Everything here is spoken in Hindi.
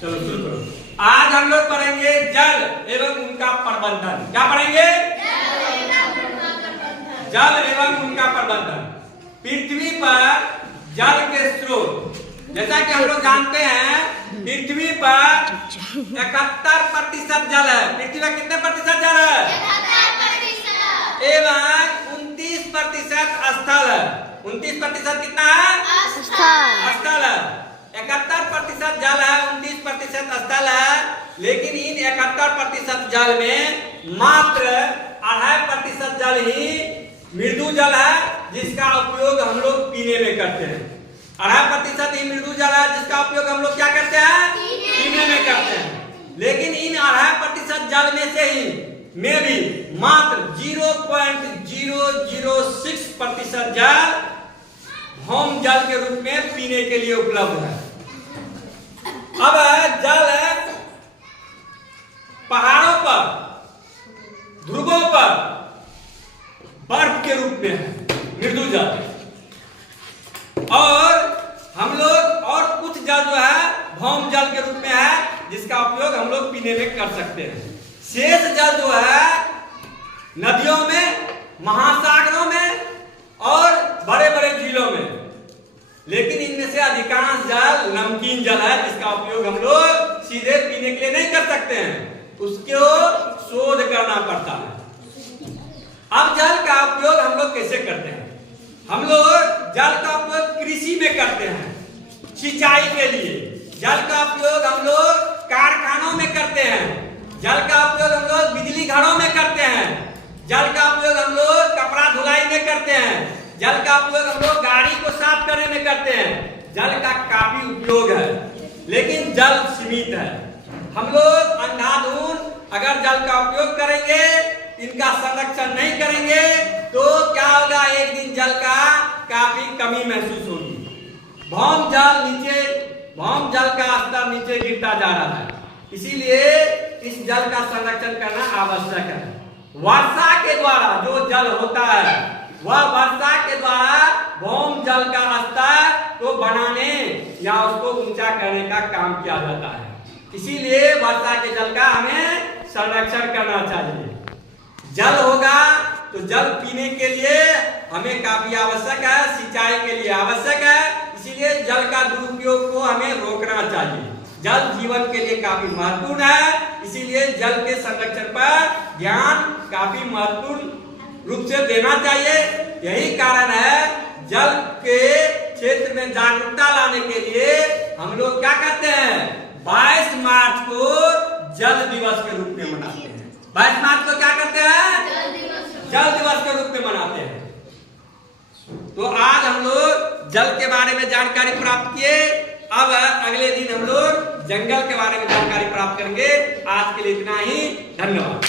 चलो शुरू करो। आज हम लोग पढ़ेंगे जल एवं उनका प्रबंधन। क्या पढ़ेंगे? जल एवं उनका प्रबंधन। पृथ्वी पर जल के स्रोत, जैसा कि हम लोग जानते हैं पृथ्वी पर 71% जल है। पृथ्वी पर कितने प्रतिशत जल है? 71%। एवं 29% स्थल है। 29% कितना है? स्थल है। 71% जल है, 29% स्थल है। लेकिन इन 71% जल में मात्र 2.5% जल ही मृदु जल है, जिसका उपयोग हम लोग पीने में करते हैं। 2.5% ही मृदु जल है जिसका उपयोग हम लोग क्या करते हैं? पीने में करते हैं। लेकिन इन 2.5% जल में से ही में भी मात्र 0.006% जल भौम जल के रूप में पीने के लिए उपलब्ध है। अब जल पहाड़ों पर, ध्रुवों पर बर्फ के रूप में है, मृदु जल। और हम लोग और कुछ जल जो है भौम जल के रूप में है, जिसका उपयोग हम लोग पीने में कर सकते हैं। शेष जल जो है नदियों में, महासागरों में और बड़े बड़े झीलों में। लेकिन इनमें से अधिकांश जल नमकीन जल है, जिसका उपयोग हम लोग सीधे पीने के लिए नहीं कर सकते हैं, उसको शोध करना पड़ता है। अब जल का उपयोग हम लोग कैसे करते हैं? हम लोग जल का उपयोग कृषि में करते हैं, सिंचाई के लिए। जल का उपयोग हम लोग कारखानों में करते हैं। जल का उपयोग हम लोग बिजली घरों में करते हैं। जल का उपयोग हम लोग कपड़ा धुलाई में करते हैं। जल का उपयोग हम लोग गाड़ी को साफ करने में करते हैं। जल का काफी उपयोग है, लेकिन जल सीमित है। हम लोग अंधाधुंध अगर जल का उपयोग करेंगे, इनका संरक्षण नहीं करेंगे, तो क्या होगा? एक दिन जल का काफी कमी महसूस होगी। भौम जल का स्तर नीचे गिरता जा रहा है। इसीलिए इस जल का संरक्षण करना आवश्यक है। वर्षा के द्वारा जो जल होता है, वह वर्षा के द्वारा भौम जल का स्तर को बनाने या उसको ऊंचा करने का काम किया जाता है। इसीलिए वर्षा के जल का हमें संरक्षण करना चाहिए। जल होगा तो जल पीने के लिए हमें काफी आवश्यक है, सिंचाई के लिए आवश्यक है। इसीलिए जल का दुरुपयोग को हमें रोकना चाहिए। जल जीवन के लिए काफी महत्वपूर्ण है, इसीलिए जल के संरक्षण पर ध्यान काफी महत्वपूर्ण रूप से देना चाहिए। यही कारण है जल के क्षेत्र में जागरूकता लाने के लिए हम लोग क्या करते हैं? 22 मार्च को जल दिवस के रूप में मनाते हैं। 22 मार्च को क्या करते हैं? जल दिवस के रूप में मनाते हैं। तो आज हम लोग जल के बारे में जानकारी प्राप्त किए। अब अगले दिन हम लोग जंगल के बारे में जानकारी प्राप्त करेंगे। आज के लिए इतना ही, धन्यवाद।